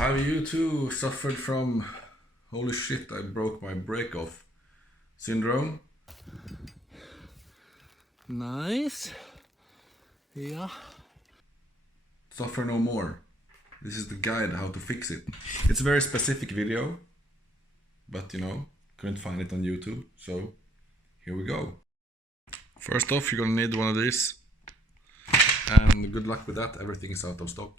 Have you too suffered from holy shit, I broke my brake off syndrome? Nice. Yeah. Suffer no more. This is the guide how to fix it. It's a very specific video, but you know, couldn't find it on YouTube, so here we go. First off, you're gonna need one of these, and good luck with that, everything is out of stock.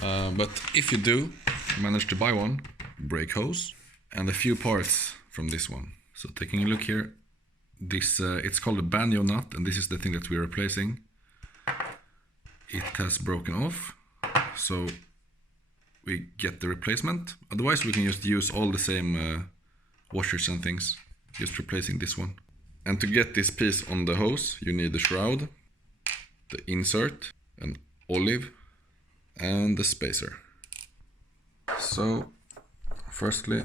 But if you do manage to buy one, brake hose, and a few parts from this one. So taking a look here, this it's called a BANJO nut, and this is the thing that we're replacing. It has broken off, so we get the replacement. Otherwise we can just use all the same washers and things, just replacing this one. And to get this piece on the hose, you need the shroud, the insert, an olive, and the spacer. So firstly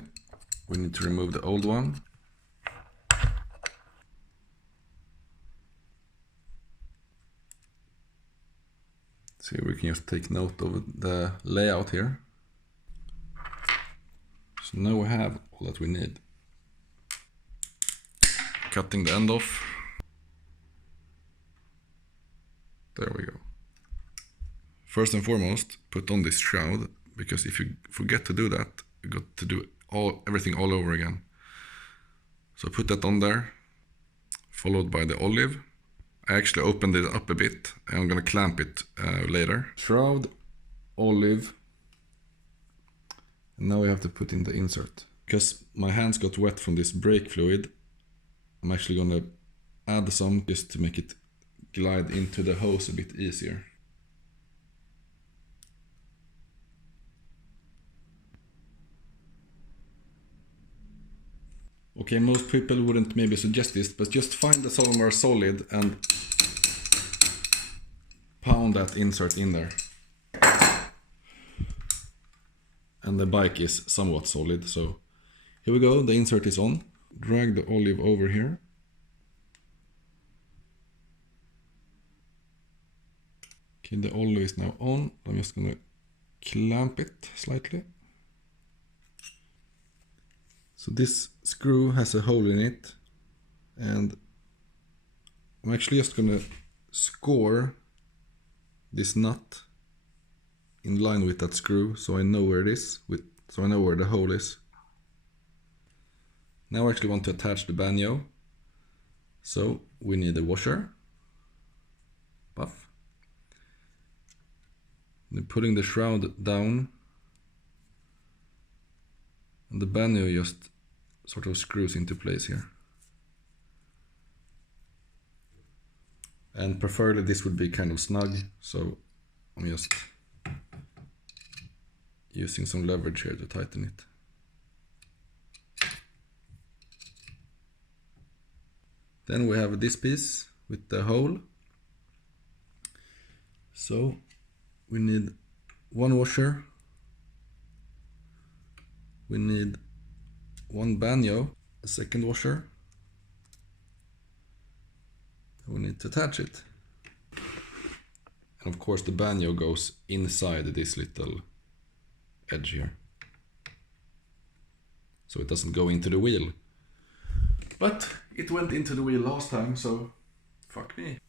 we need to remove the old one. So we can just take note of the layout here. So now we have all that we need. Cutting the end off. There we go. First and foremost, put on this shroud, because if you forget to do that, you got to do everything all over again. So put that on there, followed by the olive. I actually opened it up a bit, and I'm gonna clamp it later. Shroud, olive, and now we have to put in the insert. Because my hands got wet from this brake fluid, I'm actually gonna add some just to make it glide into the hose a bit easier. Okay, most people wouldn't maybe suggest this, but just find the somewhere solid and pound that insert in there. And the bike is somewhat solid, so here we go, the insert is on. Drag the olive over here. Okay, the olive is now on. I'm just gonna clamp it slightly. So this screw has a hole in it, and I'm actually just gonna score this nut in line with that screw, so I know where it is, so I know where the hole is. Now I actually want to attach the BANJO, so we need a washer, puff. Then putting the shroud down, and the BANJO just sort of screws into place here. And preferably this would be kind of snug, so I'm just using some leverage here to tighten it. Then we have this piece with the hole. So we need one washer, we need one BANJO, a second washer, we need to attach it. And of course the BANJO goes inside this little edge here, so it doesn't go into the wheel. But it went into the wheel last time, so fuck me.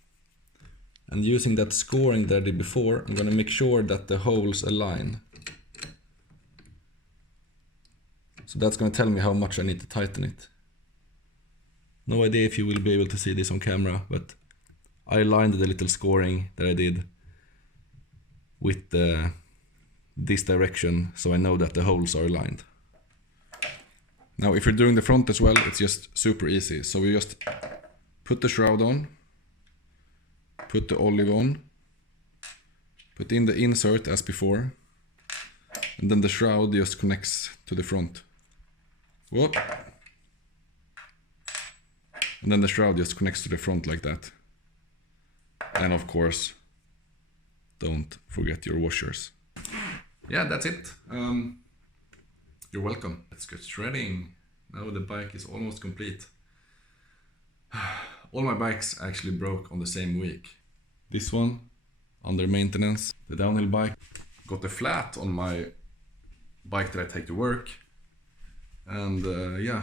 And using that scoring that I did before, I'm gonna make sure that the holes align. So that's gonna tell me how much I need to tighten it. No idea if you will be able to see this on camera, but I aligned the little scoring that I did with this direction, so I know that the holes are aligned. Now if you're doing the front as well, it's just super easy. So we just put the shroud on, put the olive on, put in the insert as before, and then the shroud just connects to the front. Whoop. And then the shroud just connects to the front like that. And of course, don't forget your washers. Yeah, that's it. You're welcome. Let's get shredding. Now the bike is almost complete. All my bikes actually broke on the same week. This one, under maintenance. The downhill bike got a flat on my bike that I take to work. And yeah,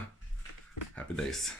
happy days.